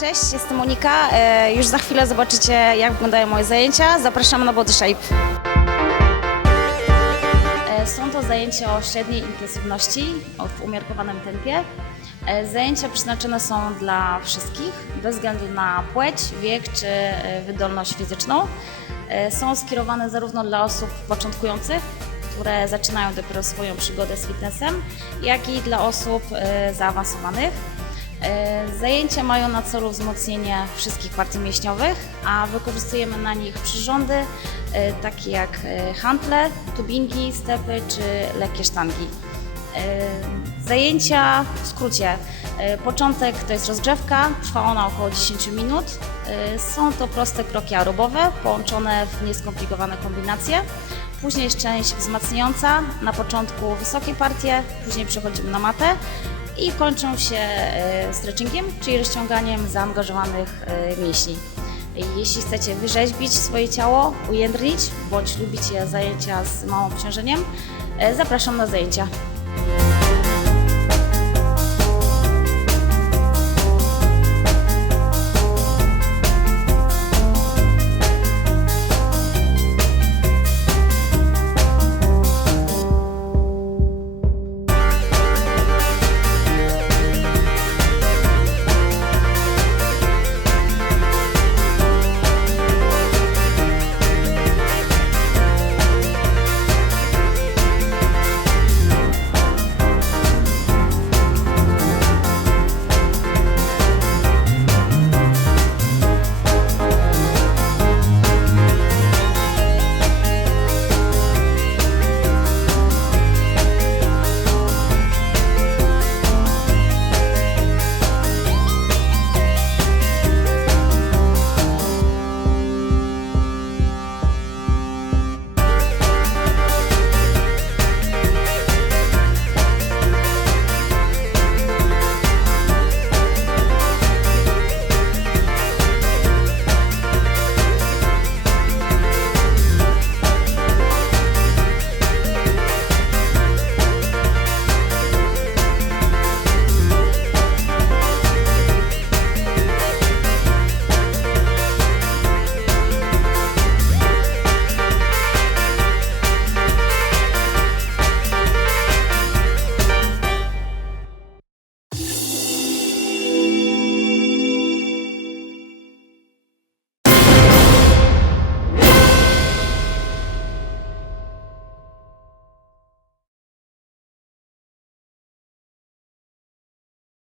Cześć, jestem Monika. E, Już za chwilę zobaczycie, jak wyglądają moje zajęcia. Zapraszam na Body Shape. E, Są to zajęcia o średniej intensywności, w umiarkowanym tempie. E, Zajęcia przeznaczone są dla wszystkich, bez względu na płeć, wiek czy e, wydolność fizyczną. E, Są skierowane zarówno dla osób początkujących, które zaczynają dopiero swoją przygodę z fitnessem, jak i dla osób e, zaawansowanych. E, Zajęcia mają na celu wzmocnienie wszystkich partii mięśniowych, a wykorzystujemy na nich przyrządy e, takie jak e, hantle, tubingi, stepy czy lekkie sztangi. Zajęcia w skrócie. Początek to jest rozgrzewka, trwa ona około 10 minut. Są to proste kroki aerobowe połączone w nieskomplikowane kombinacje. Później jest część wzmacniająca, na początku wysokie partie, później przechodzimy na matę i kończą się e, stretchingiem, czyli rozciąganiem zaangażowanych e, mięśni. Jeśli chcecie wyrzeźbić swoje ciało, ujędrnić bądź lubicie zajęcia z małym obciążeniem, e, zapraszam na zajęcia.